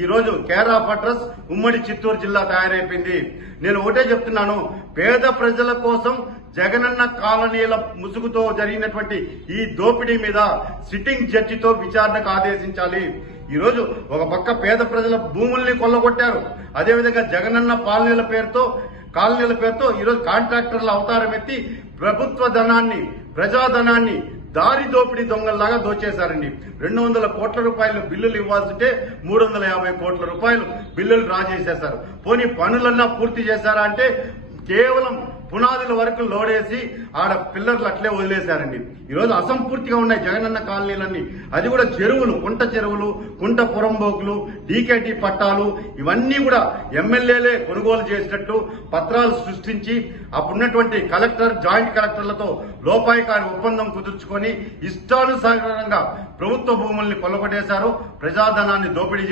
ఈ రోజు care of address ఉమ్మడి చిత్తూరు జిల్లా తయారైపోయింది. నేను ఒకటే చెప్తున్నాను, పేద ప్రజల కోసం జగనన్న కాలనీల ముసుగుతో జరిగినటువంటి ఈ దోపిడీ మీద సిట్టింగ్ జడ్జితో విచారణకు ఆదేశించాలి. ఈ రోజు ఒక పక్క పేద ప్రజల భూముల్ని కొల్లగొట్టారు, అదేవిధంగా జగనన్న కాలనీల పేరుతో ఈరోజు కాంట్రాక్టర్ల అవతారం ఎత్తి ప్రభుత్వ ధనాన్ని, ప్రజాధనాన్ని దారి దోపిడీ దొంగల్లాగా దోచేశారండి. 200 కోట్ల రూపాయలు బిల్లులు ఇవ్వాల్సింటే 350 కోట్ల రూపాయలు బిల్లులు డ్రా చేసేశారు. పోనీ పనులన్నా పూర్తి చేశారా అంటే కేవలం పునాదుల వరకు లోడేసి ఆడ పిల్లర్లు అట్లే వదిలేశారండి. ఈరోజు అసంపూర్తిగా ఉన్నాయి జగనన్న కాలనీలన్నీ. అది కూడా చెరువులు, కుంట పురంబోకులు, డీకేటీ పట్టాలు ఇవన్నీ కూడా ఎమ్మెల్యేలే కొనుగోలు చేసినట్టు పత్రాలు సృష్టించి అప్పుడున్నటువంటి కలెక్టర్, జాయింట్ కలెక్టర్లతో లోపాయికారి ఒప్పందం కుదుర్చుకొని ఇష్టానుసారంగా ప్రభుత్వ భూముల్ని కొల్లగొట్టేశారు, ప్రజాధనాన్ని దోపిడీ